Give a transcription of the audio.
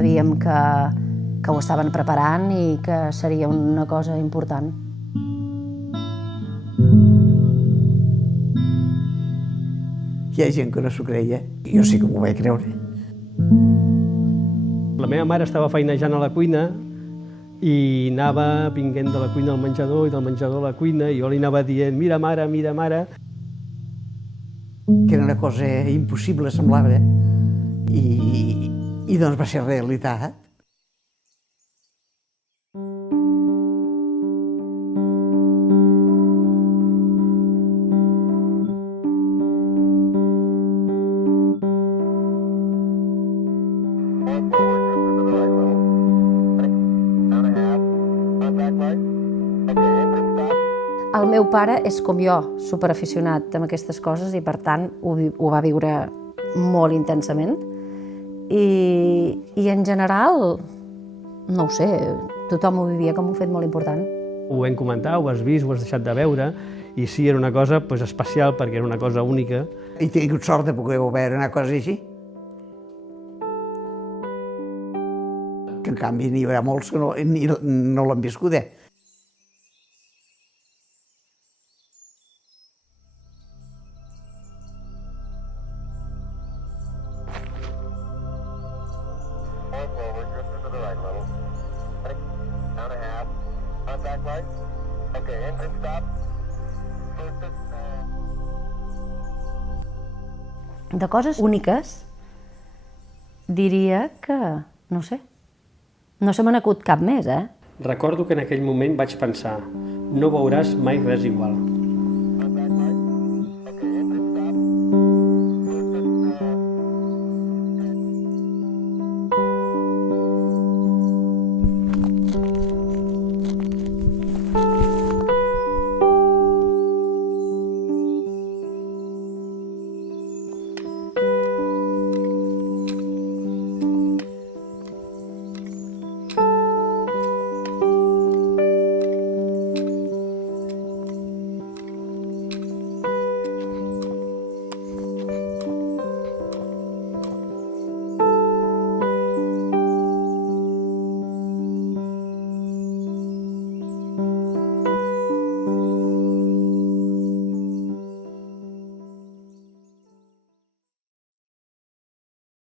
sabíem que ho estaven preparant i que seria una cosa important. Hi ha gent que no s'ho creia, jo sí que m'ho vaig creure. La meva mare estava feinejant a la cuina i anava vinguent de la cuina al menjador i del menjador a la cuina i jo li anava dient mira mare, que era una cosa impossible, semblava, i doncs va ser realitat. El meu pare és com jo, superaficionat amb aquestes coses i per tant ho va viure molt intensament. I en general, no ho sé, tothom ho vivia com un fet molt important. Ho vam comentar, ho has vist, ho has deixat de veure i sí, era una cosa especial perquè era una cosa única. He tingut sort de poder veure una cosa així. Que en canvi n'hi haurà molts que no l'han viscut, De coses úniques, diria que, no sé, no se me n'acut cap més, Recordo que en aquell moment vaig pensar, no veuràs mai res igual.